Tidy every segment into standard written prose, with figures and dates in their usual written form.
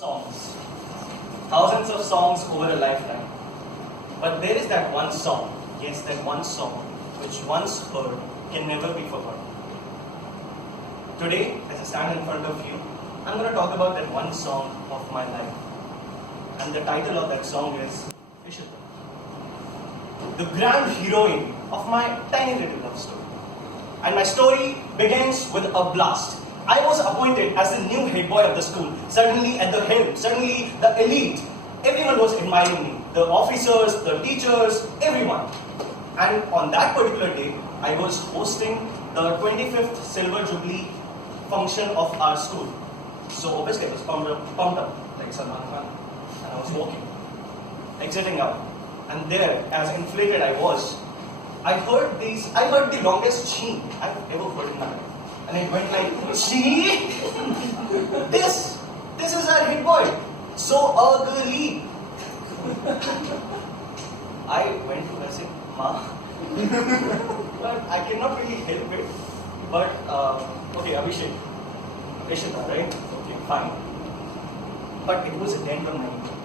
Songs. Thousands of songs over a lifetime. But there is that one song, yes, that one song, which once heard can never be forgotten. Today, as I stand in front of you, I'm going to talk about that one song of my life. And the title of that song is Mishra, the grand heroine of my tiny little love story. And my story begins with a blast. I was appointed as the new head boy of the school, suddenly at the helm, suddenly the elite. Everyone was admiring me, the officers, the teachers, everyone. And on that particular day, I was hosting the 25th Silver Jubilee function of our school. So obviously I was pumped up like Salman Khan. And I was walking, exiting out. And there, as inflated I was, I heard the longest chee I've ever heard in my life. And it went like, chee? This is our head boy. So ugly. I went to her and said, Ma. But I cannot really help it. But, okay, Abhishek. Ishita, right? Okay, fine. But it was a dent on my ego.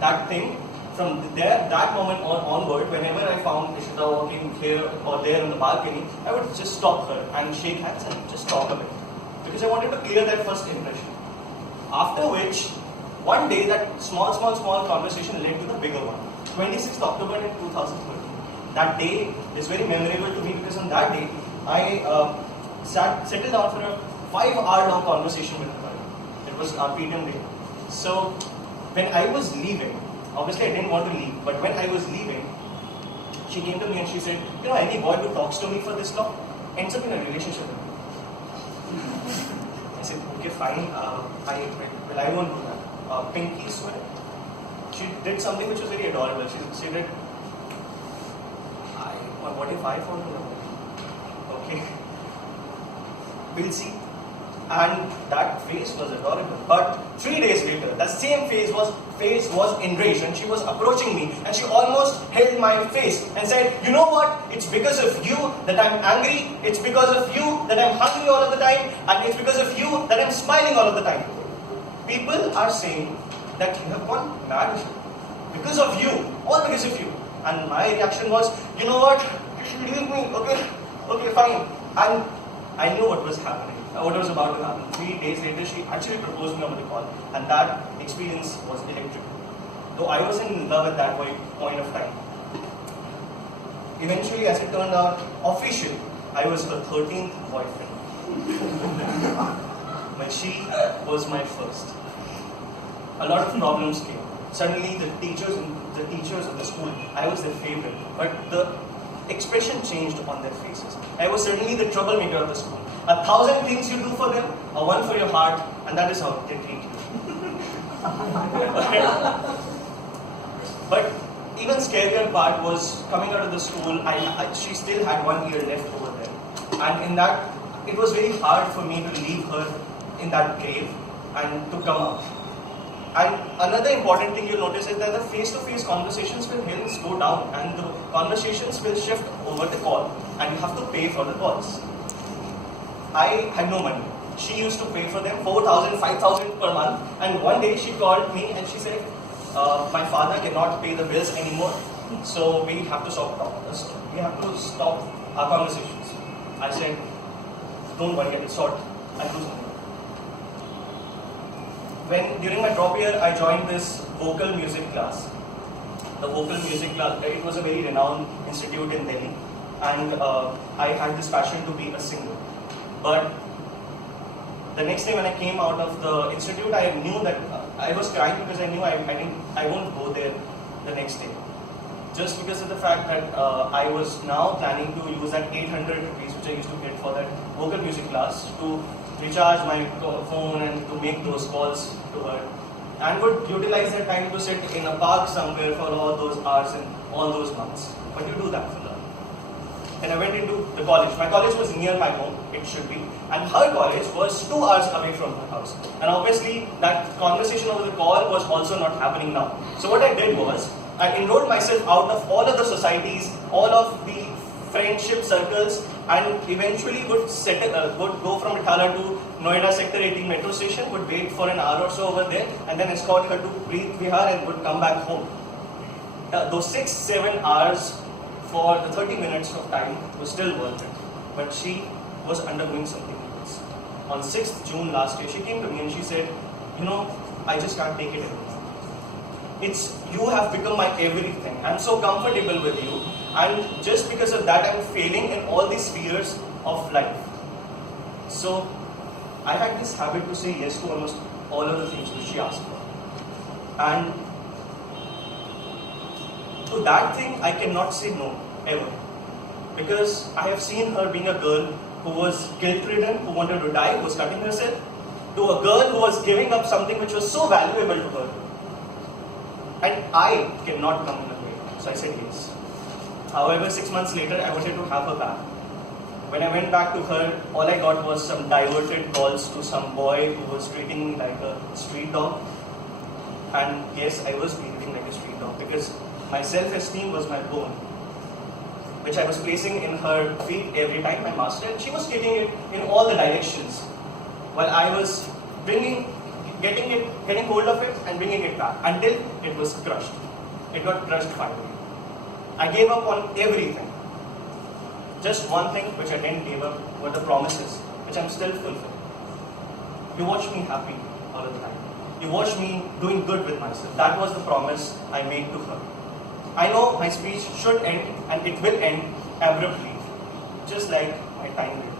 That thing, from there, that moment onward, whenever I found Ishita walking here or there on the balcony, I would just stop her and shake hands and just talk a bit. Because I wanted to clear that first impression. After which, one day that small conversation led to the bigger one. 26th October in 2013. That day is very memorable to me because on that day, I settled down for a 5-hour long conversation with her. It was our PTM day. So, when I was leaving, obviously I didn't want to leave, but when I was leaving, she came to me and she said, you know, any boy who talks to me for this long ends up in a relationship with me. I said, okay, fine, I won't do that. Pinky swear. She did something which was very adorable. She did, what if I fall in love? Okay. We'll see. And that face was adorable. But 3 days later, the same face was enraged and she was approaching me and she almost held my face and said, you know what? It's because of you that I'm angry. It's because of you that I'm hungry all of the time. And it's because of you that I'm smiling all of the time. People are saying that you have gone mad because of you, all because of you. And my reaction was, you know what? You should leave me. Okay, fine. And I knew what was happening. What was about to happen. 3 days later, she actually proposed me over the call, and that experience was electric. Though I was in love at that point of time. Eventually, as it turned out, officially, I was her 13th boyfriend. But she was my first. A lot of problems came. Suddenly, the teachers of the school, I was their favorite, but the expression changed on their faces. I was certainly the troublemaker of the school. 1,000 things you do for them, or one for your heart, and that is how they treat you. But even scarier part was coming out of the school. She still had 1 year left over there, and in that, it was very hard for me to leave her in that grave and to come out. And another important thing you'll notice is that the face-to-face conversations will hence go down, and the conversations will shift over the call, and you have to pay for the calls. I had no money. She used to pay for them 4,000, 5,000 per month. And one day she called me and she said, my father cannot pay the bills anymore, so we have to stop our conversations. I said, don't worry, I will sort. I'll do something. During my drop year, I joined this vocal music class. The vocal music class, it was a very renowned institute in Delhi. And I had this passion to be a singer. But the next day when I came out of the institute, I knew that I was crying because I knew I won't go there the next day. Just because of the fact that I was now planning to use that 800 rupees which I used to get for that vocal music class to recharge my phone and to make those calls to her. And would utilize that time to sit in a park somewhere for all those hours and all those months. But you do that for love. And I went into the college. My college was near my home, it should be. And her college was 2 hours away from her house. And obviously, that conversation over the call was also not happening now. So what I did was, I enrolled myself out of all of the societies, all of the friendship circles, and eventually would go from Itala to Noida Sector 18 metro station, would wait for an hour or so over there, and then escort her to Preet Vihar and would come back home. Those 6-7 hours for the 30 minutes of time was still worth it. But she was undergoing something else. On 6th June last year, she came to me and she said, I just can't take it anymore. You have become my everything. I'm so comfortable with you, and just because of that, I'm failing in all these spheres of life. So I had this habit to say yes to almost all of the things which she asked for. And to that thing, I cannot say no, ever. Because I have seen her being a girl who was guilt-ridden, who wanted to die, who was cutting herself, to a girl who was giving up something which was so valuable to her. And I cannot come in her way. So I said yes. However, 6 months later, I wanted to have her back. When I went back to her, all I got was some diverted calls to some boy who was treating me like a street dog. And yes, I was behaving like a street dog because my self-esteem was my bone, which I was placing in her feet every time, my master, and she was kicking it in all the directions, while I was getting hold of it and bringing it back until it was crushed. It got crushed finally. I gave up on everything. Just one thing which I didn't give up were the promises, which I'm still fulfilling. You watch me happy all the time. You watch me doing good with myself. That was the promise I made to her. I know my speech should end and it will end abruptly, just like my time will.